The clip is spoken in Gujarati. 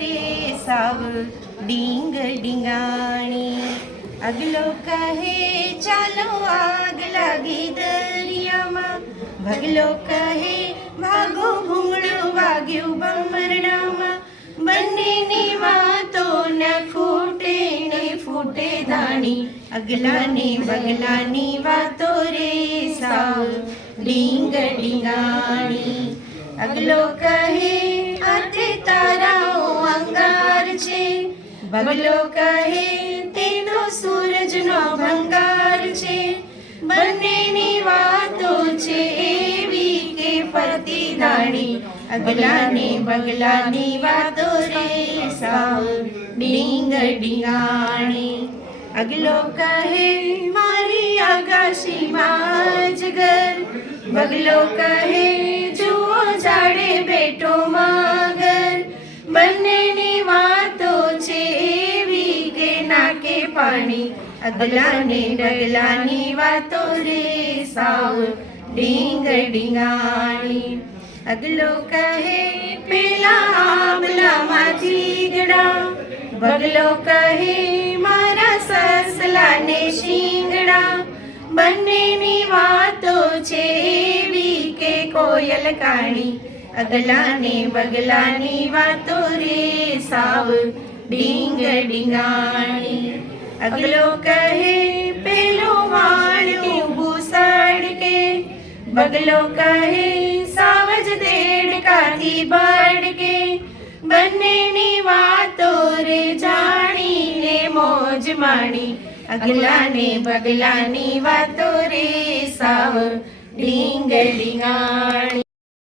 રે સાવ ડીંગ ડીંગાણી। અગલો કહે ચાલો આગ લાગી દરિયામાં, ભગલો કહે ભાગો ભૂંગળું વાગ્યું ભમરડામાં। બંનેની વાતો ન ખૂટે ને ફૂટે ધાણી, અગલા ને બગલાની વાતો રે સાવ ડીંગ ડીંગાણી। અગલો કહે આતે તારાઓ અંગાર છે, ભગલો કહે તે તો સૂરજનો ભંગાર છે। બંનેની વાતો છે એવી કે ફરતી ધાણી, અગલા ને બગલાની વાતો રે સાવ ડીંગ ડીંગાણી। અગલો કહે મારી આગાશીમાં અજગર, બગલો કહે જુઓ ઝાડે બેઠો મગર। બંનેની વાતો છે એવી કે નાકે પાણી, અગલા ને ડગલાની વાતો રે સાવ ડીંગ ડીંગાણી। અગલો કહે પેલા આંબલામાંથી ગળા, બગલો કહે મારા સસલાને શીંગડા। બંનેની વાતો છે એવી કે કોયલ કાણી, અગલા ને બગલાની વાતો રે સાવ ડીંગ ડીંગાણી। અગલો કહે પેલો વાળ્યું ભૂસડ કે, બગલો કહે સાવજ દેડકાથી બળકે। બંનેની વાતો રે જાણીને મોજ માણી, અગલા ને બગલાની વાતો રે સાવ ડીંગ ડીંગાણી।